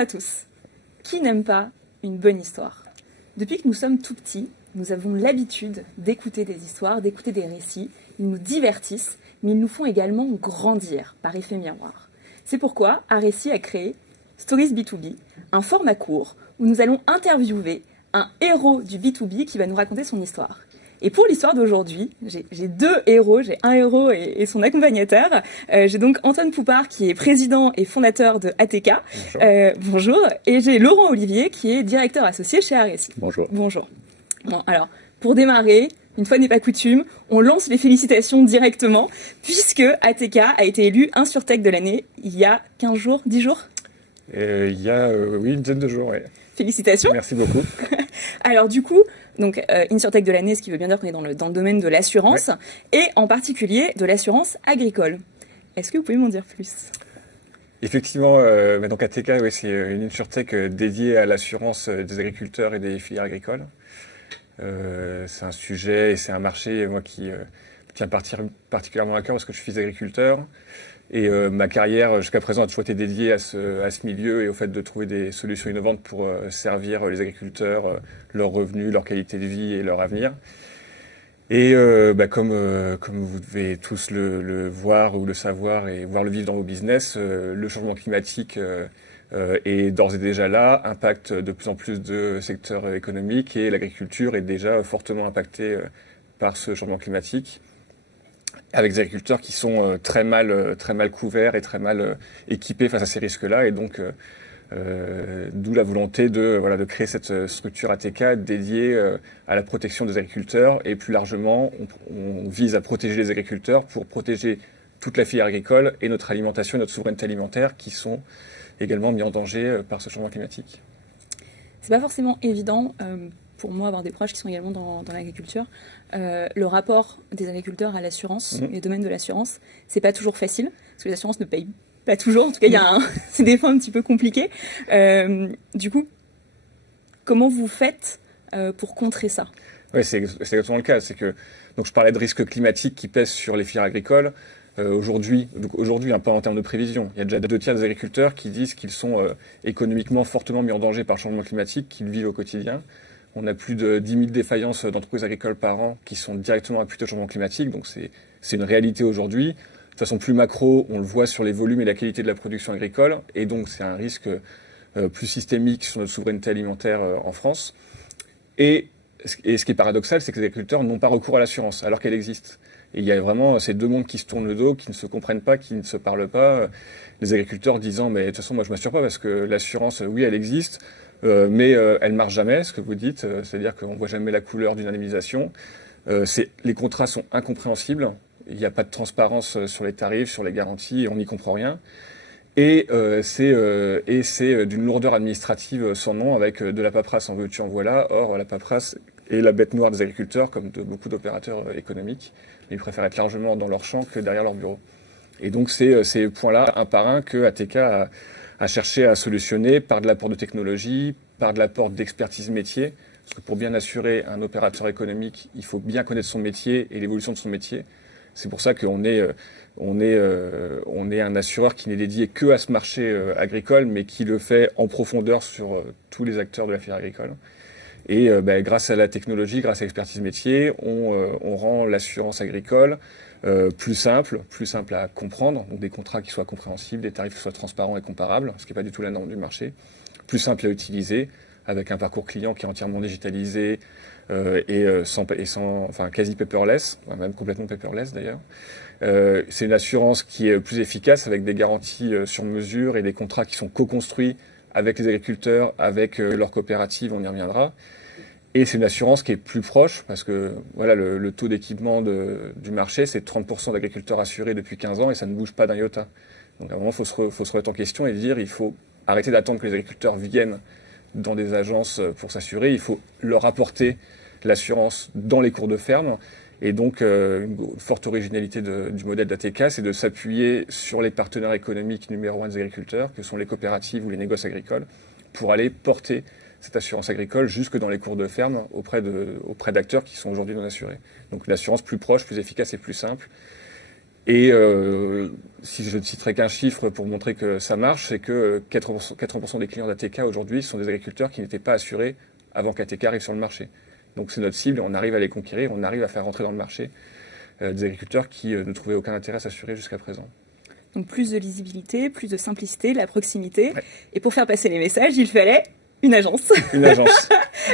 à tous. Qui n'aime pas une bonne histoire? Depuis que nous sommes tout petits, nous avons l'habitude d'écouter des histoires, d'écouter des récits. Ils nous divertissent, mais ils nous font également grandir par effet miroir. C'est pourquoi Arécie a créé Stories B2B, un format court où nous allons interviewer un héros du B2B qui va nous raconter son histoire. Et pour l'histoire d'aujourd'hui, j'ai deux héros, j'ai un héros et son accompagnateur. J'ai donc Antoine Poupart qui est président et fondateur de ATK. Bonjour. Bonjour. Et j'ai Laurent Olivier qui est directeur associé chez Arécie. Bonjour. Bonjour. Bon, alors, pour démarrer, une fois n'est pas coutume, on lance les félicitations directement puisque ATK a été élu InsurTech de l'année il y a 15 jours, 10 jours? Il y a, oui, une dizaine de jours, oui. Félicitations. Merci beaucoup. Alors du coup, donc InsurTech de l'année, ce qui veut bien dire qu'on est dans le domaine de l'assurance, ouais. Et en particulier de l'assurance agricole. Est-ce que vous pouvez m'en dire plus? Effectivement, donc ATK, oui, c'est une InsurTech dédiée à l'assurance des agriculteurs et des filières agricoles. C'est un sujet et c'est un marché, moi, qui me tient particulièrement à cœur parce que je suis fils d'agriculteur. Et ma carrière, jusqu'à présent, a toujours été dédiée à ce milieu et au fait de trouver des solutions innovantes pour servir les agriculteurs, leurs revenus, leur qualité de vie et leur avenir. Et comme vous devez tous le voir ou le savoir et voir le vivre dans vos business, le changement climatique est d'ores et déjà là, impacte de plus en plus de secteurs économiques et l'agriculture est déjà fortement impactée par ce changement climatique, avec des agriculteurs qui sont très mal couverts et très mal équipés face à ces risques-là. Et donc, d'où la volonté de créer cette structure ATK dédiée à la protection des agriculteurs. Et plus largement, on vise à protéger les agriculteurs pour protéger toute la filière agricole et notre alimentation et notre souveraineté alimentaire qui sont également mis en danger par ce changement climatique. C'est pas forcément évident pour moi avoir des proches qui sont également dans l'agriculture. Le rapport des agriculteurs à l'assurance, les domaines de l'assurance, c'est pas toujours facile, parce que les assurances ne payent pas toujours. En tout cas, c'est des fois un petit peu compliqué. Du coup, comment vous faites pour contrer ça? Oui, c'est exactement le cas. Donc je parlais de risques climatiques qui pèsent sur les filières agricoles. Aujourd'hui, pas en termes de prévision. Il y a déjà 2 tiers des agriculteurs qui disent qu'ils sont économiquement fortement mis en danger par le changement climatique qu'ils vivent au quotidien. On a plus de 10 000 défaillances d'entreprises agricoles par an qui sont directement imputées au changement climatique. Donc c'est une réalité aujourd'hui. De façon plus macro, on le voit sur les volumes et la qualité de la production agricole. Et donc c'est un risque plus systémique sur notre souveraineté alimentaire en France. Et ce qui est paradoxal, c'est que les agriculteurs n'ont pas recours à l'assurance alors qu'elle existe. Et il y a vraiment ces deux mondes qui se tournent le dos, qui ne se comprennent pas, qui ne se parlent pas. Les agriculteurs disant, mais de toute façon, moi je m'assure pas parce que l'assurance, oui, elle existe. Mais elle marche jamais, ce que vous dites, c'est-à-dire qu'on voit jamais la couleur d'une indemnisation. Les contrats sont incompréhensibles, il n'y a pas de transparence sur les tarifs, sur les garanties, on n'y comprend rien. Et c'est d'une lourdeur administrative sans nom, avec de la paperasse en veux-tu en voilà. Or, la paperasse est la bête noire des agriculteurs, comme de beaucoup d'opérateurs économiques. Ils préfèrent être largement dans leur champ que derrière leur bureau. Et donc c'est ces points-là, un par un, que ATK a cherché à solutionner par de l'apport de technologie, par de l'apport d'expertise métier. Parce que pour bien assurer un opérateur économique, il faut bien connaître son métier et l'évolution de son métier. C'est pour ça qu'on est un assureur qui n'est dédié que à ce marché agricole, mais qui le fait en profondeur sur tous les acteurs de la filière agricole. Et grâce à la technologie, grâce à l'expertise métier, on rend l'assurance agricole plus simple à comprendre, donc des contrats qui soient compréhensibles, des tarifs qui soient transparents et comparables, ce qui n'est pas du tout la norme du marché, plus simple à utiliser, avec un parcours client qui est entièrement digitalisé enfin quasi paperless, même complètement paperless d'ailleurs. C'est une assurance qui est plus efficace avec des garanties sur mesure et des contrats qui sont co-construits avec les agriculteurs, avec leurs coopératives, on y reviendra. Et c'est une assurance qui est plus proche, parce que voilà, le taux d'équipement du marché, c'est 30% d'agriculteurs assurés depuis 15 ans et ça ne bouge pas d'un iota. Donc à un moment, il faut se remettre en question et dire il faut arrêter d'attendre que les agriculteurs viennent dans des agences pour s'assurer. Il faut leur apporter l'assurance dans les cours de ferme. Et donc, une forte originalité du modèle d'ATK, c'est de s'appuyer sur les partenaires économiques numéro 1 des agriculteurs, que sont les coopératives ou les négoces agricoles, pour aller porter cette assurance agricole jusque dans les cours de ferme auprès d'acteurs qui sont aujourd'hui non assurés. Donc l'assurance plus proche, plus efficace et plus simple. Et si je ne citerai qu'un chiffre pour montrer que ça marche, c'est que 80% des clients d'ATK aujourd'hui sont des agriculteurs qui n'étaient pas assurés avant qu'ATK arrive sur le marché. Donc c'est notre cible, et on arrive à les conquérir, on arrive à faire rentrer dans le marché des agriculteurs qui ne trouvaient aucun intérêt à s'assurer jusqu'à présent. Donc plus de lisibilité, plus de simplicité, la proximité. Ouais. Et pour faire passer les messages, il fallait une agence. Une agence.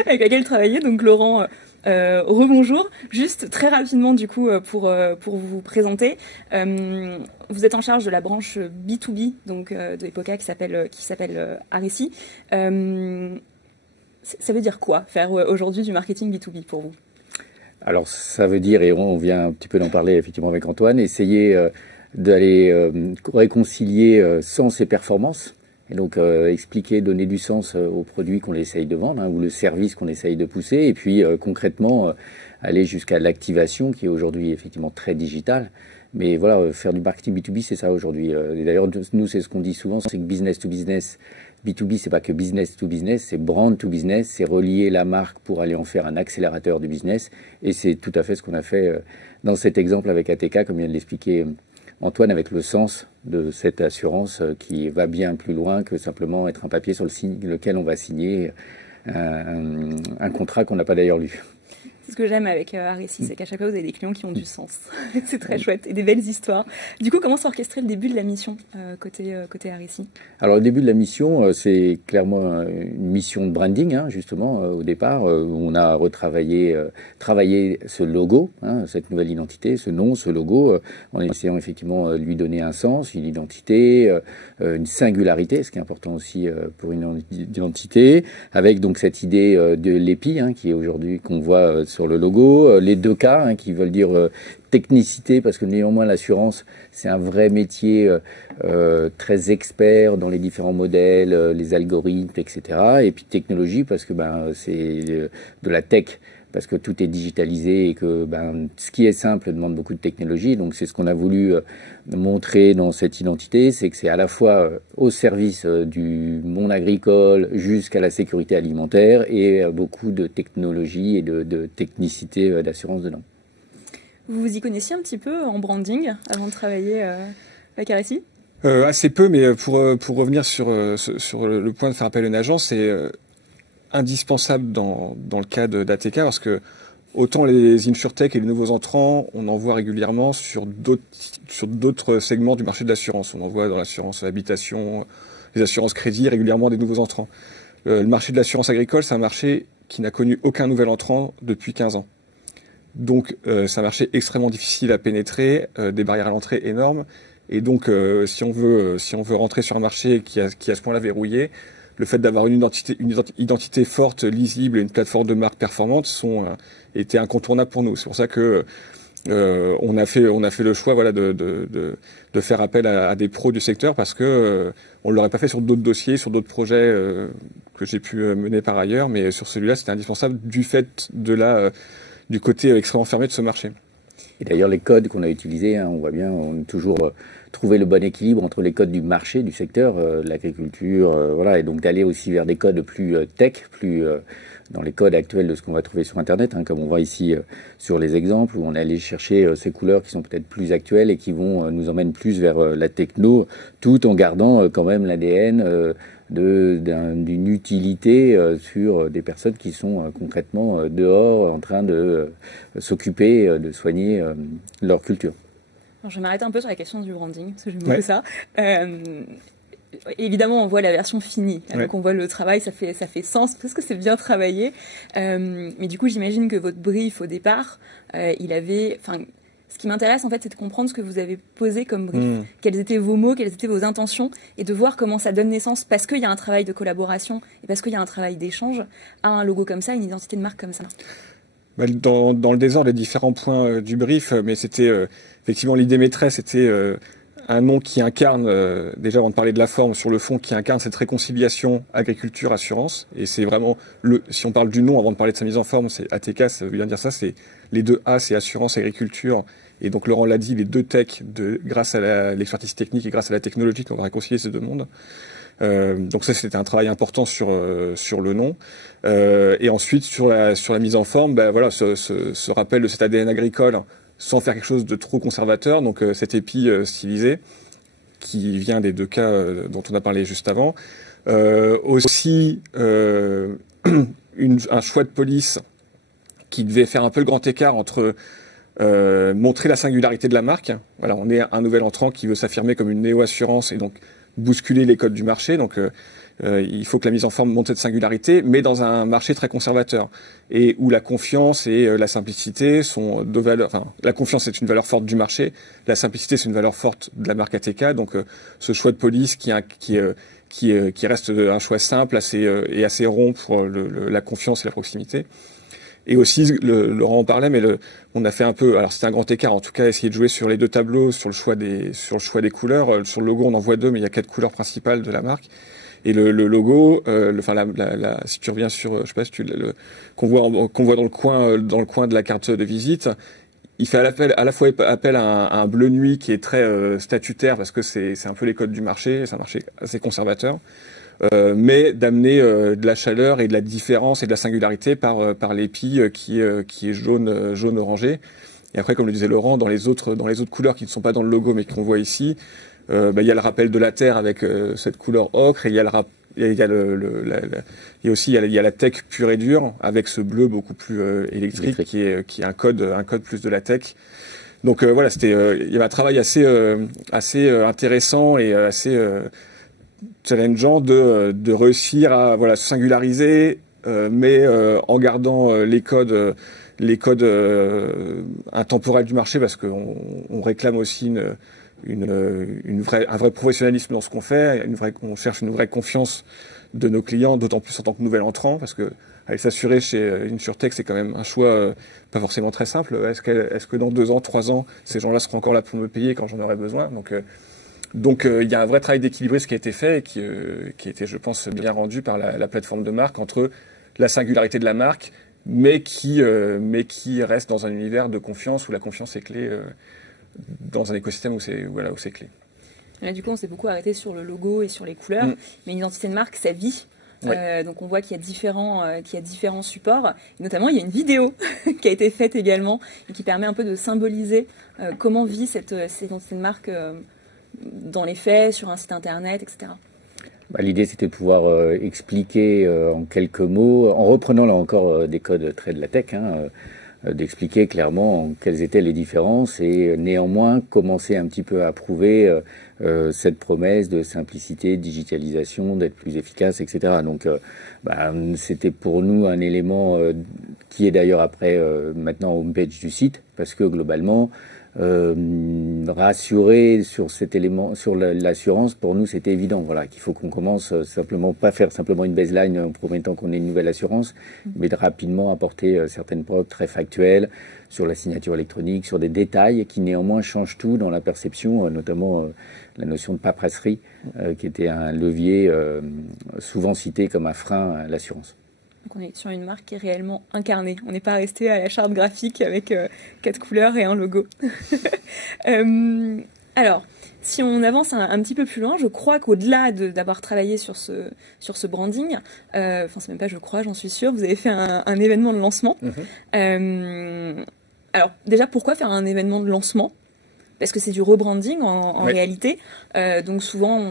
Avec laquelle travailler. Donc Laurent, rebonjour. Juste très rapidement du coup pour vous présenter. Vous êtes en charge de la branche B2B donc de Epoca qui s'appelle Arecy. Ça veut dire quoi faire aujourd'hui du marketing B2B pour vous? Alors ça veut dire, et on vient un petit peu d'en parler effectivement avec Antoine, essayer d'aller réconcilier sens et performance. Et donc expliquer, donner du sens aux produits qu'on essaye de vendre, hein, ou le service qu'on essaye de pousser, et puis concrètement aller jusqu'à l'activation qui est aujourd'hui effectivement très digitale. Mais voilà, faire du marketing B2B, c'est ça aujourd'hui. Et d'ailleurs, nous, c'est ce qu'on dit souvent, c'est que business to business, B2B, c'est pas que business to business, c'est brand to business, c'est relier la marque pour aller en faire un accélérateur du business. Et c'est tout à fait ce qu'on a fait dans cet exemple avec ATK, comme vient de l'expliquer Antoine, avec le sens de cette assurance qui va bien plus loin que simplement être un papier sur lequel on va signer un contrat qu'on n'a pas d'ailleurs lu. C'est ce que j'aime avec Arecy, c'est qu'à chaque fois vous avez des clients qui ont du sens. C'est très chouette et des belles histoires. Du coup, comment s'orchestrer le début de la mission côté Arecy? Alors le début de la mission, c'est clairement une mission de branding, hein, justement, au départ, où on a travaillé ce logo, hein, cette nouvelle identité, ce nom, ce logo, en essayant effectivement de lui donner un sens, une identité, une singularité, ce qui est important aussi pour une identité, avec donc cette idée de l'EPI, hein, qui est aujourd'hui qu'on voit sur le logo, les 2 K, hein, qui veulent dire technicité, parce que néanmoins l'assurance, c'est un vrai métier très expert dans les différents modèles, les algorithmes, etc. Et puis technologie, parce que c'est de la tech, parce que tout est digitalisé et que ce qui est simple demande beaucoup de technologie. Donc c'est ce qu'on a voulu montrer dans cette identité, c'est que c'est à la fois au service du monde agricole jusqu'à la sécurité alimentaire et beaucoup de technologie et de technicité d'assurance dedans. Vous vous y connaissiez un petit peu en branding avant de travailler avec Arecy? Assez peu, mais pour revenir sur le point de faire appel à une agence, c'est indispensable dans le cas d'ATK, parce que autant les insurtech et les nouveaux entrants, on en voit régulièrement sur d'autres segments du marché de l'assurance. On en voit dans l'assurance habitation, les assurances crédit, régulièrement des nouveaux entrants. Le marché de l'assurance agricole, c'est un marché qui n'a connu aucun nouvel entrant depuis 15 ans. Donc c'est un marché extrêmement difficile à pénétrer, des barrières à l'entrée énormes. Et donc si on veut rentrer sur un marché qui a ce point-là verrouillé, le fait d'avoir une identité forte, lisible et une plateforme de marque performante étaient incontournables pour nous. C'est pour ça que on a fait le choix, voilà, de faire appel à des pros du secteur, parce que on l'aurait pas fait sur d'autres dossiers, sur d'autres projets que j'ai pu mener par ailleurs, mais sur celui-là c'était indispensable du fait du côté extrêmement fermé de ce marché. Et d'ailleurs, les codes qu'on a utilisés, hein, on voit bien, on a toujours trouvé le bon équilibre entre les codes du marché, du secteur, de l'agriculture, voilà, et donc d'aller aussi vers des codes plus tech, plus dans les codes actuels de ce qu'on va trouver sur Internet, hein, comme on voit ici sur les exemples, où on est allé chercher ces couleurs qui sont peut-être plus actuelles et qui vont nous emmènent plus vers la techno, tout en gardant quand même l'ADN d'une utilité sur des personnes qui sont concrètement dehors en train de s'occuper de soigner leur culture. Alors, je vais m'arrêter un peu sur la question du branding, parce que j'aime beaucoup ça. Évidemment, on voit la version finie, donc on voit le travail, ça fait sens, parce que c'est bien travaillé. Mais du coup, j'imagine que votre brief au départ, ce qui m'intéresse, en fait, c'est de comprendre ce que vous avez posé comme brief. Quels étaient vos mots, quelles étaient vos intentions, et de voir comment ça donne naissance, parce qu'il y a un travail de collaboration, et parce qu'il y a un travail d'échange, à un logo comme ça, une identité de marque comme ça. Dans le désordre, les différents points du brief, mais c'était effectivement l'idée maîtresse, c'était un nom qui incarne, déjà avant de parler de la forme, sur le fond, qui incarne cette réconciliation agriculture-assurance. Et c'est vraiment, si on parle du nom avant de parler de sa mise en forme, c'est ATK, ça veut bien dire ça, c'est les 2 A, c'est assurance, agriculture. Et donc Laurent l'a dit, les 2 tech, grâce à l'expertise technique et grâce à la technologie, qu'on va réconcilier ces 2 mondes. Donc ça, c'était un travail important sur le nom. Et ensuite, sur la mise en forme, voilà, ce rappel de cet ADN agricole, sans faire quelque chose de trop conservateur. Donc cet épi stylisé, qui vient des 2 cas dont on a parlé juste avant. Aussi un choix de police qui devait faire un peu le grand écart entre montrer la singularité de la marque. Voilà, on est un nouvel entrant qui veut s'affirmer comme une néo-assurance et donc bousculer les codes du marché. Donc il faut que la mise en forme montre cette singularité, mais dans un marché très conservateur et où la confiance et la simplicité sont 2 valeurs. Enfin, la confiance est une valeur forte du marché, la simplicité c'est une valeur forte de la marque ATK. Donc ce choix de police qui reste un choix simple et assez rond pour la confiance et la proximité. Et aussi, Laurent en parlait, mais on a fait un peu, alors c'était un grand écart, en tout cas, essayer de jouer sur les 2 tableaux, sur le choix des couleurs. Sur le logo, on en voit 2, mais il y a 4 couleurs principales de la marque. Et le logo, si tu reviens sur, je sais pas si qu'on voit dans le coin de la carte de visite, il fait à la fois appel à un bleu nuit qui est très statutaire parce que c'est un peu les codes du marché, c'est un marché assez conservateur. Mais d'amener de la chaleur et de la différence et de la singularité par l'épi qui est jaune orangé. Et après, comme le disait Laurent, dans les autres couleurs qui ne sont pas dans le logo mais qu'on voit ici, il y a le rappel de la terre avec cette couleur ocre, et il y a aussi la tech pure et dure avec ce bleu beaucoup plus électrique qui est un code plus de la tech. Donc voilà, il y avait un travail assez intéressant et assez challengeant de réussir à se singulariser, mais en gardant les codes intemporels du marché, parce qu'on réclame aussi un vrai professionnalisme dans ce qu'on fait, on cherche une vraie confiance de nos clients, d'autant plus en tant que nouvel entrant, parce que aller s'assurer chez InsurTech, c'est quand même un choix pas forcément très simple. Est-ce que dans 2 ans, 3 ans, ces gens-là seront encore là pour me payer quand j'en aurai besoin? Donc il y a un vrai travail d'équilibrisme qui a été fait et qui a été, je pense, bien rendu par la plateforme de marque entre la singularité de la marque, mais qui reste dans un univers de confiance où la confiance est clé, dans un écosystème où c'est clé. Là, du coup, on s'est beaucoup arrêté sur le logo et sur les couleurs, mais une identité de marque, ça vit. Ouais. Donc on voit qu'il y a différents supports. Et notamment, il y a une vidéo qui a été faite également et qui permet un peu de symboliser comment vit cette identité de marque dans les faits, sur un site internet, etc. L'idée, c'était de pouvoir expliquer en quelques mots, en reprenant là encore des codes très de la tech, d'expliquer clairement quelles étaient les différences et néanmoins commencer un petit peu à prouver cette promesse de simplicité, de digitalisation, d'être plus efficace, etc. Donc c'était pour nous un élément qui est d'ailleurs après maintenant homepage du site, parce que globalement rassurer sur cet élément, sur l'assurance, pour nous c'était évident, voilà, qu'il faut qu'on commence pas faire simplement une baseline en promettant qu'on ait une nouvelle assurance, mais de rapidement apporter certaines preuves très factuelles sur la signature électronique, sur des détails qui néanmoins changent tout dans la perception, notamment la notion de paperasserie, qui était un levier souvent cité comme un frein à l'assurance. Donc on est sur une marque qui est réellement incarnée. On n'est pas resté à la charte graphique avec 4 couleurs et un logo. Alors, si on avance un petit peu plus loin, je crois qu'au-delà d'avoir travaillé sur ce branding, enfin c'est même pas je crois, j'en suis sûre, vous avez fait un événement de lancement. Alors déjà, pourquoi faire un événement de lancement? Parce que c'est du rebranding en réalité. Donc souvent,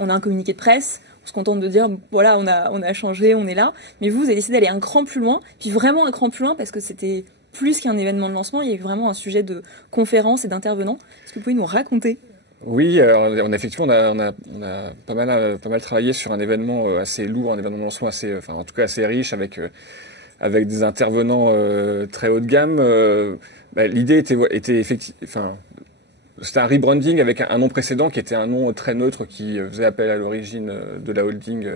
on a un communiqué de presse, on se contente de dire voilà, on a changé, on est là. Mais vous avez décidé d'aller un cran plus loin, puis vraiment un cran plus loin parce que c'était plus qu'un événement de lancement, il y a eu vraiment un sujet de conférence et d'intervenants. Est-ce que vous pouvez nous raconter? Oui, effectivement, on a pas mal travaillé sur un événement assez lourd, un événement de lancement en tout cas assez riche avec des intervenants très haut de gamme. L'idée était effectivement, c'était un rebranding avec un nom précédent qui était un nom très neutre qui faisait appel à l'origine de la holding,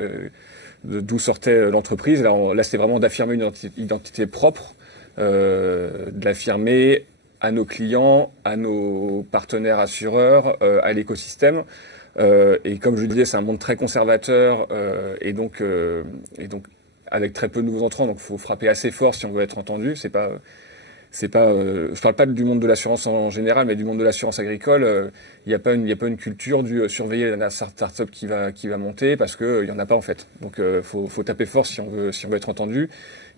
d'où sortait l'entreprise. Là, c'était vraiment d'affirmer une identité propre, de l'affirmer à nos clients, à nos partenaires assureurs, à l'écosystème. Et comme je le disais, c'est un monde très conservateur et donc avec très peu de nouveaux entrants. Donc, il faut frapper assez fort si on veut être entendu. Je parle pas du monde de l'assurance en général, mais du monde de l'assurance agricole. Il n'y a pas une culture du surveiller la start-up qui va monter parce que il y en a pas en fait. Donc faut taper fort si on veut être entendu.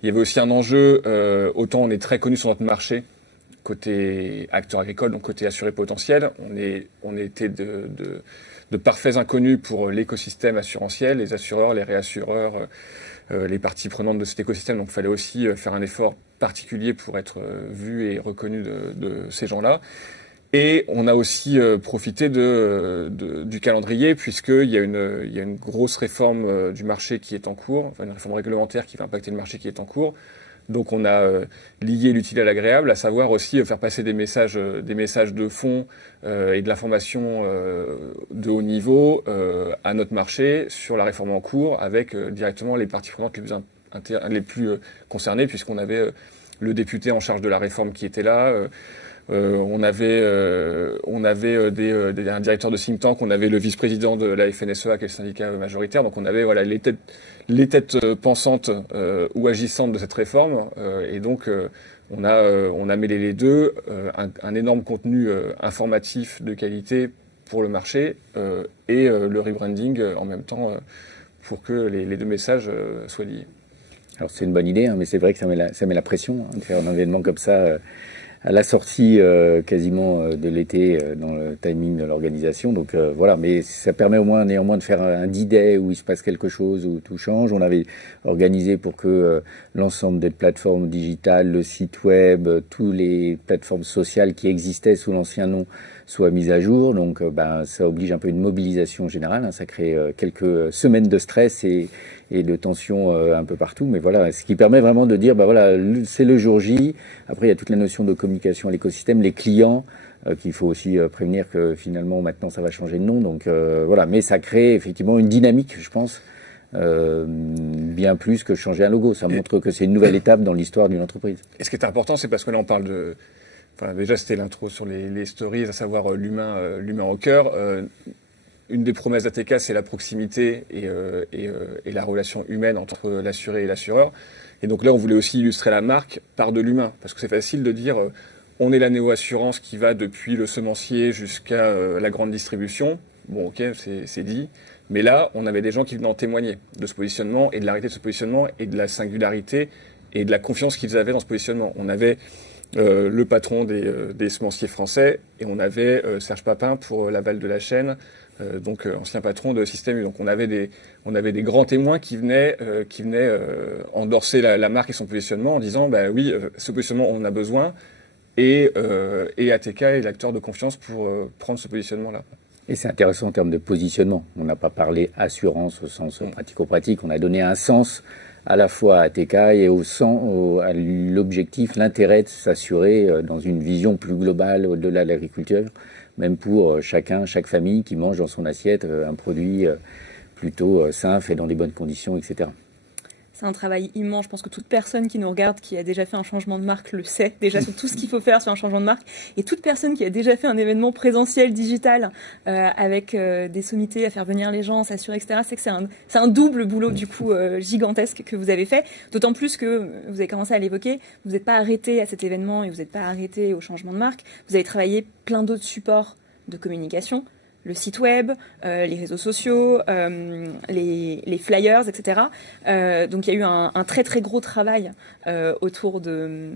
Il y avait aussi un enjeu. Autant on est très connu sur notre marché côté acteur agricole, donc côté assuré potentiel. On était de parfaits inconnus pour l'écosystème assurantiel, les assureurs, les réassureurs, les parties prenantes de cet écosystème. Donc il fallait aussi faire un effort particulier pour être vu et reconnu de ces gens-là. Et on a aussi profité du calendrier, puisqu'il y a une grosse réforme du marché qui est en cours, enfin une réforme réglementaire qui va impacter le marché qui est en cours. Donc on a lié l'utile à l'agréable, à savoir aussi faire passer des messages de fond et de l'information de haut niveau à notre marché sur la réforme en cours, avec directement les parties prenantes les plus concernées, puisqu'on avait le député en charge de la réforme qui était là. On avait un directeur de think tank, on avait le vice-président de la FNSEA, qui est le syndicat majoritaire. Donc on avait les têtes pensantes ou agissantes de cette réforme. Et donc on a mêlé les deux, un énorme contenu informatif de qualité pour le marché et le rebranding en même temps pour que les deux messages soient liés. Alors c'est une bonne idée, hein, mais c'est vrai que ça met la pression de faire un événement comme ça à la sortie quasiment de l'été dans le timing de l'organisation. Donc voilà, mais ça permet au moins néanmoins de faire un D-Day où il se passe quelque chose, où tout change. On avait organisé pour que l'ensemble des plateformes digitales, le site web, toutes les plateformes sociales qui existaient sous l'ancien nom soient mises à jour. Donc ça oblige un peu une mobilisation générale, hein. Ça crée quelques semaines de stress et de tension un peu partout, mais voilà, ce qui permet vraiment de dire, voilà, c'est le jour J. Après, il y a toute la notion de communication à l'écosystème, les clients, qu'il faut aussi prévenir que finalement, maintenant, ça va changer de nom. Donc voilà, mais ça crée effectivement une dynamique, je pense, bien plus que changer un logo. Ça montre que c'est une nouvelle étape dans l'histoire d'une entreprise. Et ce qui est important, c'est parce que là, on parle de... Enfin, déjà, c'était l'intro sur les stories, à savoir l'humain au cœur. Une des promesses d'ATK, c'est la proximité et la relation humaine entre l'assuré et l'assureur. Et donc là, on voulait aussi illustrer la marque par de l'humain. Parce que c'est facile de dire, on est la néo-assurance qui va depuis le semencier jusqu'à la grande distribution. Bon, ok, c'est dit. Mais là, on avait des gens qui venaient en témoigner de ce positionnement et de la réalité de ce positionnement et de la singularité et de la confiance qu'ils avaient dans ce positionnement. On avait le patron des semenciers français et on avait Serge Papin pour l'aval de la chaîne, donc ancien patron de Système U. Donc on avait des grands témoins qui venaient endorser la marque et son positionnement en disant oui, ce positionnement on en a besoin et ATK est l'acteur de confiance pour prendre ce positionnement-là. Et c'est intéressant en termes de positionnement. On n'a pas parlé assurance au sens pratico-pratique, on a donné un sens à la fois à ATK et à l'objectif, l'intérêt de s'assurer dans une vision plus globale au-delà de l'agriculture, même pour chaque famille qui mange dans son assiette un produit plutôt sain, fait dans des bonnes conditions, etc. C'est un travail immense. Je pense que toute personne qui nous regarde, qui a déjà fait un changement de marque, le sait déjà sur tout ce qu'il faut faire sur un changement de marque. Et toute personne qui a déjà fait un événement présentiel, digital, avec des sommités à faire venir les gens, s'assurer, etc., c'est que c'est un double boulot du coup gigantesque que vous avez fait. D'autant plus que, vous avez commencé à l'évoquer, vous n'êtes pas arrêté à cet événement et vous n'êtes pas arrêté au changement de marque. Vous avez travaillé plein d'autres supports de communication. Le site web, les réseaux sociaux, les flyers, etc. Donc il y a eu un très très gros travail autour de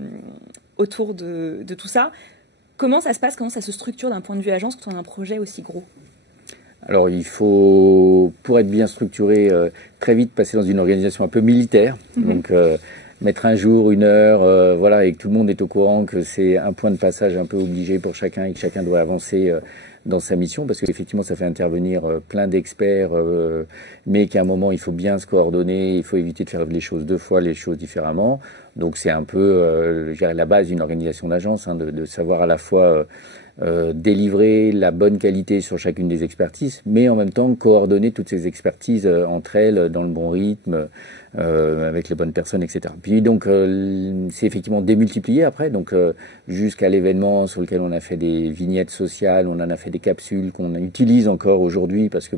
tout ça. Comment ça se passe, comment ça se structure d'un point de vue agence quand on a un projet aussi gros ? Alors il faut, pour être bien structuré, très vite passer dans une organisation un peu militaire. Donc mettre un jour, une heure, voilà, et que tout le monde est au courant que c'est un point de passage un peu obligé pour chacun et que chacun doit avancer dans sa mission, parce qu'effectivement ça fait intervenir plein d'experts, mais qu'à un moment il faut bien se coordonner, il faut éviter de faire les choses deux fois, les choses différemment. Donc c'est un peu je dirais, la base d'une organisation d'agence, hein, de savoir à la fois délivrer la bonne qualité sur chacune des expertises, mais en même temps coordonner toutes ces expertises entre elles dans le bon rythme, avec les bonnes personnes, etc. Puis donc c'est effectivement démultiplié après, donc jusqu'à l'événement sur lequel on a fait des vignettes sociales, on en a fait des capsules qu'on utilise encore aujourd'hui parce que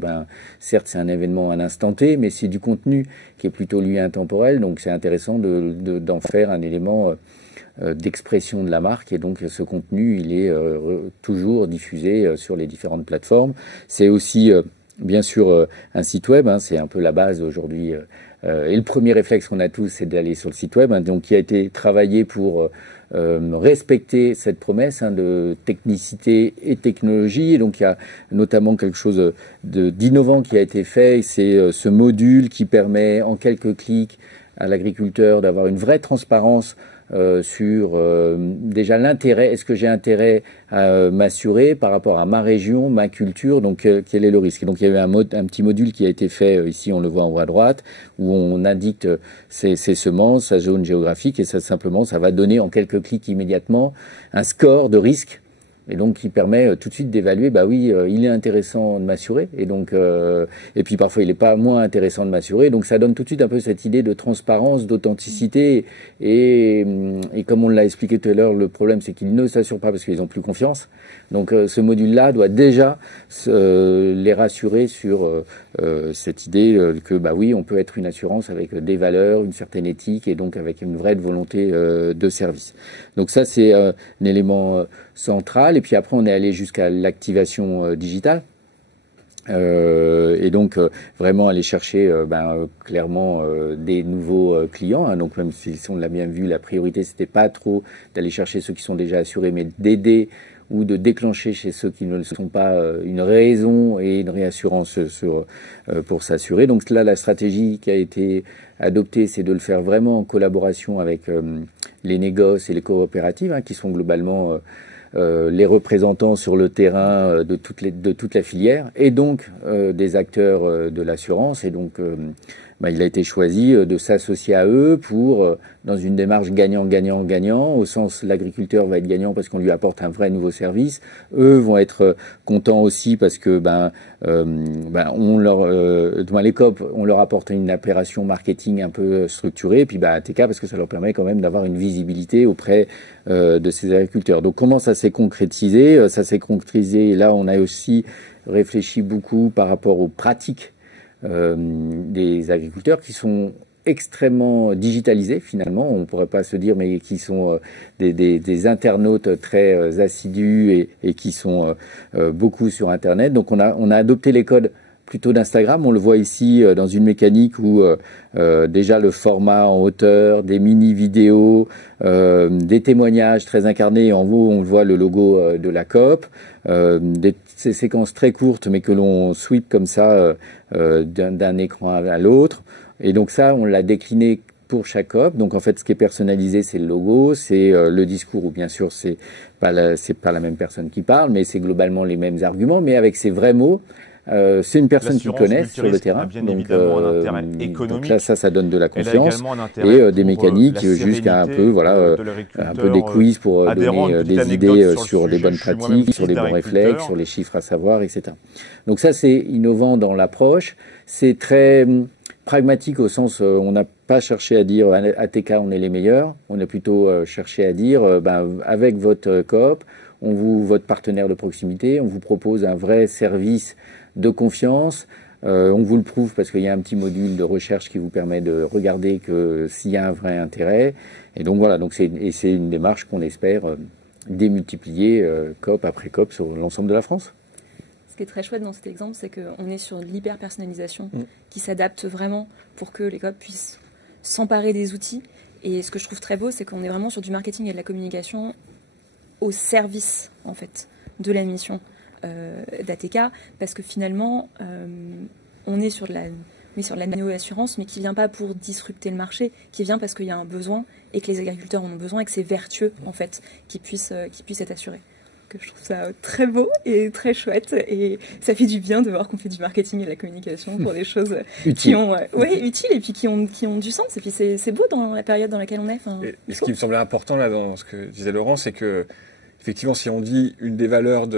certes c'est un événement à l'instant T, mais c'est du contenu qui est plutôt lui intemporel, donc c'est intéressant d'en faire un élément d'expression de la marque, et donc ce contenu il est toujours diffusé sur les différentes plateformes. C'est aussi bien sûr un site web, hein, c'est un peu la base aujourd'hui, et le premier réflexe qu'on a tous c'est d'aller sur le site web, hein, donc qui a été travaillé pour respecter cette promesse de technicité et technologie. Et donc il y a notamment quelque chose d'innovant qui a été fait, c'est ce module qui permet en quelques clics à l'agriculteur d'avoir une vraie transparence sur déjà l'intérêt, est-ce que j'ai intérêt à m'assurer par rapport à ma région, ma culture, donc quel est le risque. Et donc il y a eu un petit module qui a été fait, ici on le voit en haut à droite, où on indique ses semences, sa zone géographique, et ça simplement ça va donner en quelques clics immédiatement un score de risque. Et donc, qui permet tout de suite d'évaluer, bah oui, il est intéressant de m'assurer. Et donc, et puis parfois, il n'est pas moins intéressant de m'assurer. Donc, ça donne tout de suite un peu cette idée de transparence, d'authenticité. Et comme on l'a expliqué tout à l'heure, le problème, c'est qu'ils ne s'assurent pas parce qu'ils n'ont plus confiance. Donc, ce module-là doit déjà les rassurer sur cette idée que, bah oui, on peut être une assurance avec des valeurs, une certaine éthique et donc avec une vraie volonté de service. Donc, ça, c'est un élément central. Et puis après, on est allé jusqu'à l'activation digitale. Et donc, vraiment aller chercher clairement des nouveaux clients. Hein. Donc, même si on l'a bien vu, la priorité, c'était pas trop d'aller chercher ceux qui sont déjà assurés, mais d'aider ou de déclencher chez ceux qui ne le sont pas une raison et une réassurance pour s'assurer. Donc là, la stratégie qui a été adoptée, c'est de le faire vraiment en collaboration avec les négoces et les coopératives, hein, qui sont globalement les représentants sur le terrain de toute la filière et donc des acteurs de l'assurance. Et donc, il a été choisi de s'associer à eux pour, dans une démarche gagnant-gagnant-gagnant, au sens l'agriculteur va être gagnant parce qu'on lui apporte un vrai nouveau service. Eux vont être contents aussi parce que les COP, on leur apporte une opération marketing un peu structurée, et puis ATK parce que ça leur permet quand même d'avoir une visibilité auprès de ces agriculteurs. Donc comment ça s'est concrétisé? Ça s'est concrétisé, et là on a aussi réfléchi beaucoup par rapport aux pratiques des agriculteurs qui sont extrêmement digitalisés finalement, on ne pourrait pas se dire, mais qui sont des internautes très assidus et qui sont beaucoup sur Internet. Donc on a adopté les codes plutôt d'Instagram. On le voit ici dans une mécanique où déjà le format en hauteur, des mini-vidéos, des témoignages très incarnés. En haut, on voit le logo de la COP, ces séquences très courtes, mais que l'on sweep comme ça d'un écran à l'autre. Et donc ça, on l'a décliné pour chaque COP. Donc en fait, ce qui est personnalisé, c'est le logo, c'est le discours, où bien sûr, c'est pas la même personne qui parle, mais c'est globalement les mêmes arguments, mais avec ses vrais mots. C'est une personne qu'ils connaissent sur le terrain, donc là ça donne de la confiance et des mécaniques jusqu'à un peu des quiz pour donner des idées sur les bonnes pratiques, sur les bons réflexes, sur les chiffres à savoir, etc. Donc ça c'est innovant dans l'approche, c'est très pragmatique au sens on n'a pas cherché à dire ATK on est les meilleurs, on a plutôt cherché à dire avec votre coop, votre partenaire de proximité, on vous propose un vrai service de confiance. On vous le prouve parce qu'il y a un petit module de recherche qui vous permet de regarder que s'il y a un vrai intérêt. Et donc voilà, c'est une démarche qu'on espère démultiplier COP après COP sur l'ensemble de la France. Ce qui est très chouette dans cet exemple, c'est qu'on est sur l'hyper-personnalisation qui s'adapte vraiment pour que les COP puissent s'emparer des outils. Et ce que je trouve très beau, c'est qu'on est vraiment sur du marketing et de la communication au service, en fait, de la mission d'ATK, parce que finalement, on est sur de la nano-assurance, mais qui vient pas pour disrupter le marché, qui vient parce qu'il y a un besoin et que les agriculteurs en ont besoin et que c'est vertueux, en fait, qu'ils puissent être assurés. Donc, je trouve ça très beau et très chouette, et ça fait du bien de voir qu'on fait du marketing et de la communication pour des choses utiles et puis qui ont du sens. Et puis c'est beau dans la période dans laquelle on est. Et ce qui me semblait important là dans ce que disait Laurent, c'est que effectivement, si on dit une des valeurs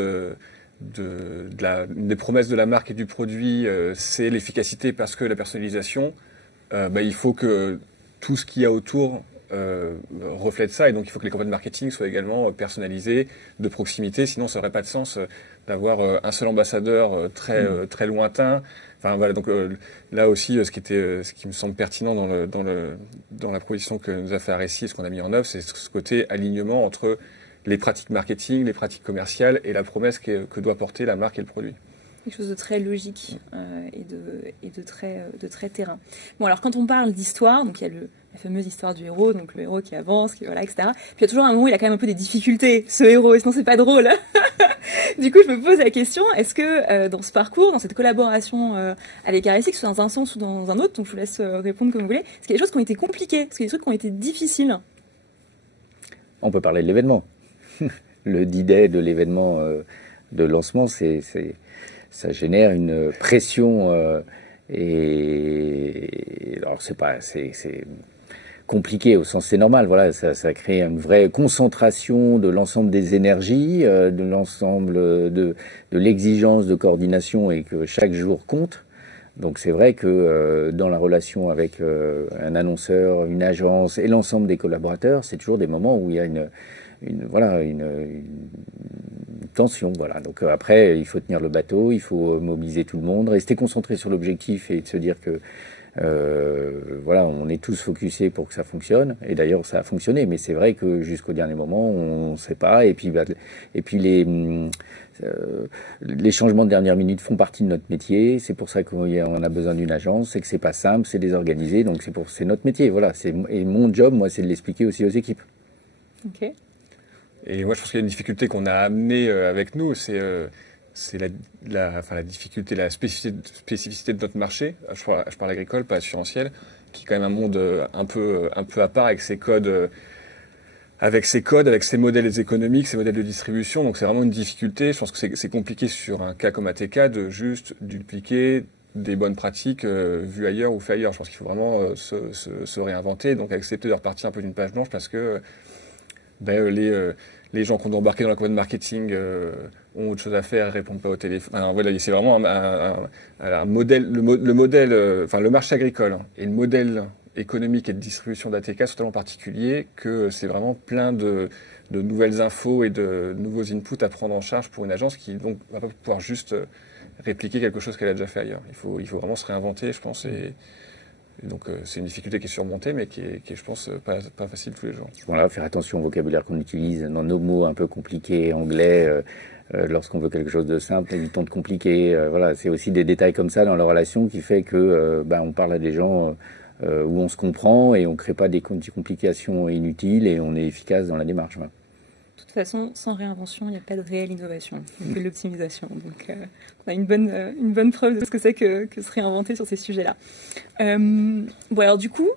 une des promesses de la marque et du produit, c'est l'efficacité parce que la personnalisation, il faut que tout ce qu'il y a autour reflète ça, et donc il faut que les campagnes marketing soient également personnalisées, de proximité, sinon ça n'aurait pas de sens d'avoir un seul ambassadeur très lointain. Enfin voilà, donc là aussi, ce qui me semble pertinent dans la proposition que nous a fait Arécie et ce qu'on a mis en œuvre, c'est ce côté alignement entre les pratiques marketing, les pratiques commerciales et la promesse que doit porter la marque et le produit. Quelque chose de très logique et de très terrain. Bon, alors quand on parle d'histoire, donc il y a la fameuse histoire du héros, donc le héros qui avance, qui voilà, etc. Puis il y a toujours un moment où il a quand même un peu des difficultés, ce héros, et sinon c'est pas drôle. Du coup, je me pose la question, est-ce que dans ce parcours, dans cette collaboration avec RSI, que ce soit dans un sens ou dans un autre, donc je vous laisse répondre comme vous voulez, est-ce qu'il y a des choses qui ont été compliquées, est-ce qu'il y a des trucs qui ont été difficiles? On peut parler de l'événement. Le D-Day de l'événement de lancement, ça génère une pression et alors c'est compliqué au sens c'est normal. Voilà, ça crée une vraie concentration de l'ensemble des énergies, de l'ensemble de l'exigence de coordination et que chaque jour compte. Donc c'est vrai que dans la relation avec un annonceur, une agence et l'ensemble des collaborateurs, c'est toujours des moments où il y a une tension. Voilà. Donc après, il faut tenir le bateau, il faut mobiliser tout le monde, rester concentré sur l'objectif et de se dire que voilà, on est tous focusés pour que ça fonctionne. Et d'ailleurs, ça a fonctionné. Mais c'est vrai que jusqu'au dernier moment, on ne sait pas. Et puis les changements de dernière minute font partie de notre métier. C'est pour ça qu'on a besoin d'une agence. C'est que c'est pas simple, c'est désorganisé. Donc c'est notre métier. Voilà. Et mon job, moi, c'est de l'expliquer aussi aux équipes. Ok. Et moi, je pense qu'il y a une difficulté qu'on a amenée avec nous, c'est la difficulté, la spécificité de notre marché. Je parle agricole, pas assurantiel, qui est quand même un monde un peu à part avec ses codes, avec ses modèles économiques, ses modèles de distribution. Donc c'est vraiment une difficulté. Je pense que c'est compliqué sur un cas comme ATK de juste dupliquer des bonnes pratiques vues ailleurs ou fait ailleurs. Je pense qu'il faut vraiment se réinventer, donc accepter de repartir un peu d'une page blanche parce que les gens qu'on doit embarquer dans la campagne de marketing ont autre chose à faire, répondent pas au téléphone. Alors, voilà, c'est vraiment un modèle, le marché agricole et le modèle économique et de distribution d'ATK sont tellement particuliers que c'est vraiment plein de nouvelles infos et de nouveaux inputs à prendre en charge pour une agence qui donc va pas pouvoir juste répliquer quelque chose qu'elle a déjà fait ailleurs. Il faut vraiment se réinventer, je pense. Et donc c'est une difficulté qui est surmontée, mais qui est je pense, pas facile tous les jours. Voilà, faire attention au vocabulaire qu'on utilise dans nos mots un peu compliqués anglais. Lorsqu'on veut quelque chose de simple, évitons de compliquer. Voilà, c'est aussi des détails comme ça dans la relation qui fait que on parle à des gens où on se comprend et on crée pas des complications inutiles et on est efficace dans la démarche. Voilà. De toute façon, sans réinvention, il n'y a pas de réelle innovation, il n'y a que de l'optimisation. Donc, on a une bonne preuve de ce que c'est que se réinventer sur ces sujets-là. Bon, alors du coup,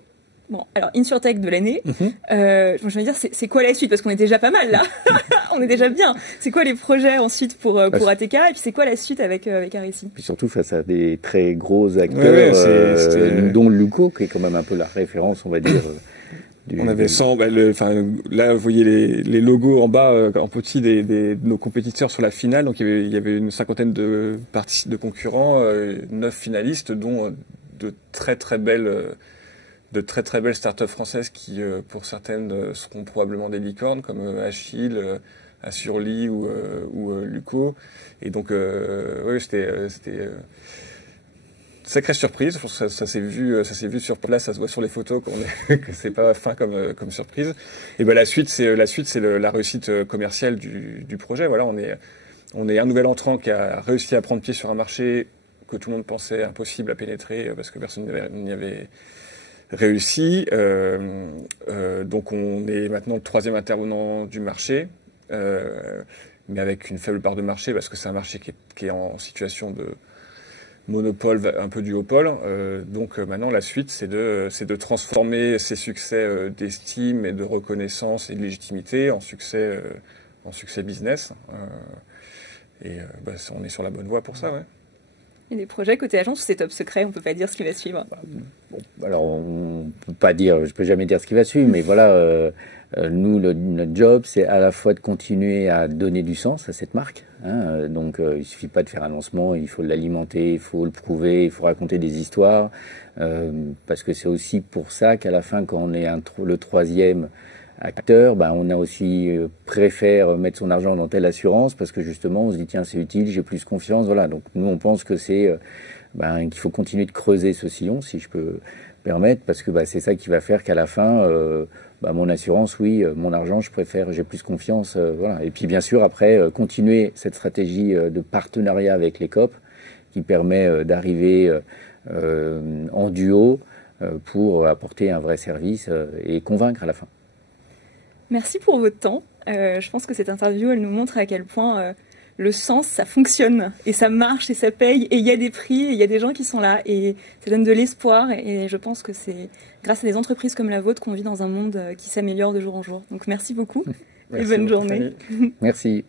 alors InsurTech de l'année, je vais dire, c'est quoi la suite? Parce qu'on est déjà pas mal là, on est déjà bien. C'est quoi les projets ensuite pour ATK et puis c'est quoi la suite avec RSI? Puis surtout face à des très gros acteurs, dont Luco, qui est quand même un peu la référence, on va dire. On avait 100, là vous voyez les logos en bas en petit de nos compétiteurs sur la finale, donc il y avait une cinquantaine de concurrents, 9 finalistes, dont de très très belles startups françaises qui pour certaines seront probablement des licornes comme Achille, Assurly ou Luco, et donc c'était sacrée surprise. Je pense que ça s'est vu sur place, ça se voit sur les photos que c'est pas fin comme surprise. Et la suite c'est la réussite commerciale du projet. Voilà, on est un nouvel entrant qui a réussi à prendre pied sur un marché que tout le monde pensait impossible à pénétrer parce que personne n'y avait réussi. Donc on est maintenant le 3e intervenant du marché, mais avec une faible part de marché parce que c'est un marché qui est en situation de monopole, un peu duopole. Donc maintenant la suite c'est de transformer ces succès d'estime et de reconnaissance et de légitimité en succès business. On est sur la bonne voie pour ça, ouais. Et les projets côté agence, c'est top secret, on peut pas dire ce qui va suivre. Bon, alors on peut pas dire, je peux jamais dire ce qui va suivre, mais voilà, nous notre job c'est à la fois de continuer à donner du sens à cette marque. Donc il suffit pas de faire un lancement, il faut l'alimenter, il faut le prouver, il faut raconter des histoires, parce que c'est aussi pour ça qu'à la fin, quand on est le 3e acteur, on a aussi préfère mettre son argent dans telle assurance parce que justement on se dit tiens c'est utile, j'ai plus confiance, voilà. Donc nous on pense que c'est qu'il faut continuer de creuser ce sillon, si je peux permettre, parce que c'est ça qui va faire qu'à la fin mon assurance, oui, mon argent je préfère, j'ai plus confiance, voilà. Et puis bien sûr après continuer cette stratégie de partenariat avec les COP qui permet d'arriver en duo pour apporter un vrai service et convaincre à la fin. Merci pour votre temps. Je pense que cette interview, elle nous montre à quel point le sens, ça fonctionne et ça marche et ça paye et il y a des prix et il y a des gens qui sont là et ça donne de l'espoir et je pense que c'est grâce à des entreprises comme la vôtre qu'on vit dans un monde qui s'améliore de jour en jour. Donc merci beaucoup et bonne journée. Merci.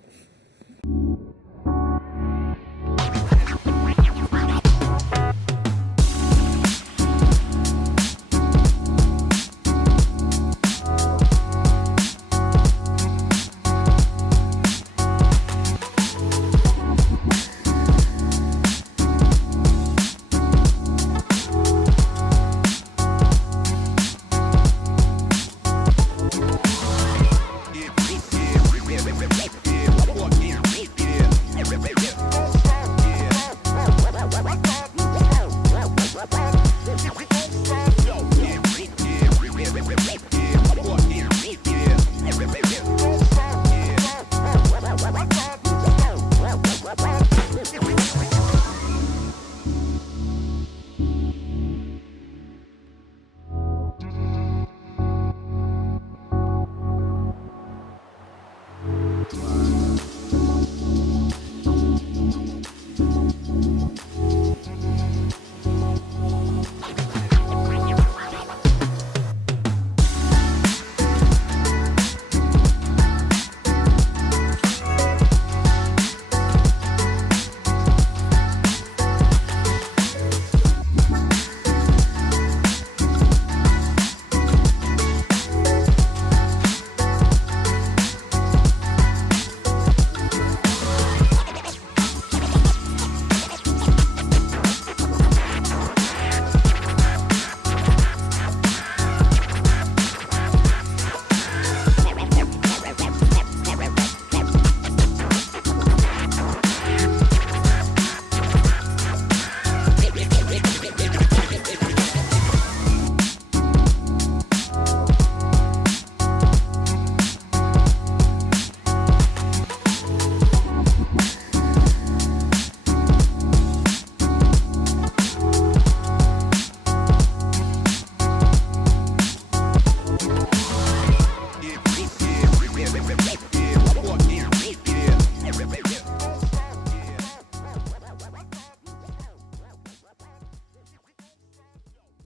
Yeah.